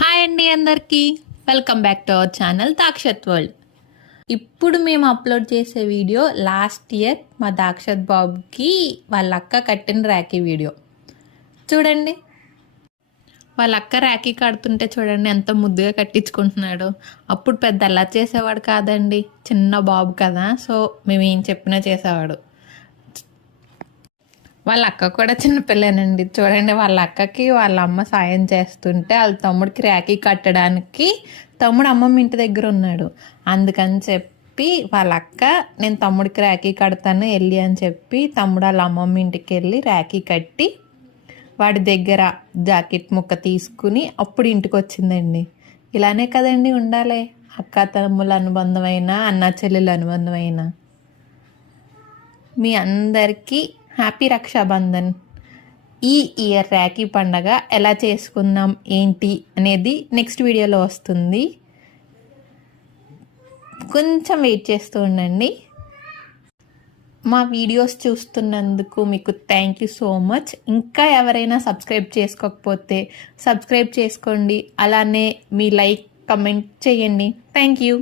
Hi అండి అందరికీ welcome back to our channel Dakshat World. ఇప్పుడు మేము అప్లోడ్ చేసే వీడియో లాస్ట్ ఇయర్ మా దాక్షత్ బాబుకి వాళ్ళ అక్క కట్టిన రాఖీ వీడియో. చూడండి, వాళ్ళ అక్క రాఖీ కడుతుంటే చూడండి ఎంత ముద్దుగా కట్టించుకుంటున్నాడు. అప్పుడు పెద్ద అల్లరి చేసేవాడు కాదండి, చిన్న బాబు కదా, సో మేము ఏం చెప్పినా చేసేవాడు. వాళ్ళ అక్క కూడా చిన్నపిల్లనండి. చూడండి, వాళ్ళ అక్కకి వాళ్ళ అమ్మ సాయం చేస్తుంటే వాళ్ళ తమ్ముడికి రాఖీ కట్టడానికి తమ్ముడు అమ్మమ్మ ఇంటి దగ్గర ఉన్నాడు. అందుకని చెప్పి వాళ్ళ అక్క నేను తమ్ముడికి రాఖీ కడతాను వెళ్ళి అని చెప్పి తమ్ముడు వాళ్ళ అమ్మమ్మ ఇంటికి వెళ్ళి రాఖీ కట్టి వాడి దగ్గర జాకెట్ ముక్క తీసుకుని అప్పుడు ఇంటికి వచ్చిందండి. ఇలానే కదండి ఉండాలి, అక్క తమ్ముల అనుబంధమైన అన్నా చెల్లెల అనుబంధమైన. మీ అందరికీ హ్యాపీ రక్షాబంధన్. ఈ ఇయర్ రాఖీ పండగ ఎలా చేసుకుందాం ఏంటి అనేది నెక్స్ట్ వీడియోలో వస్తుంది, కొంచెం వెయిట్ చేస్తూ ఉండండి. మా వీడియోస్ చూస్తున్నందుకు మీకు థ్యాంక్ యూ సో మచ్. ఇంకా ఎవరైనా సబ్స్క్రైబ్ చేసుకోకపోతే సబ్స్క్రైబ్ చేసుకోండి, అలానే మీ లైక్ కమెంట్ చేయండి. Thank you.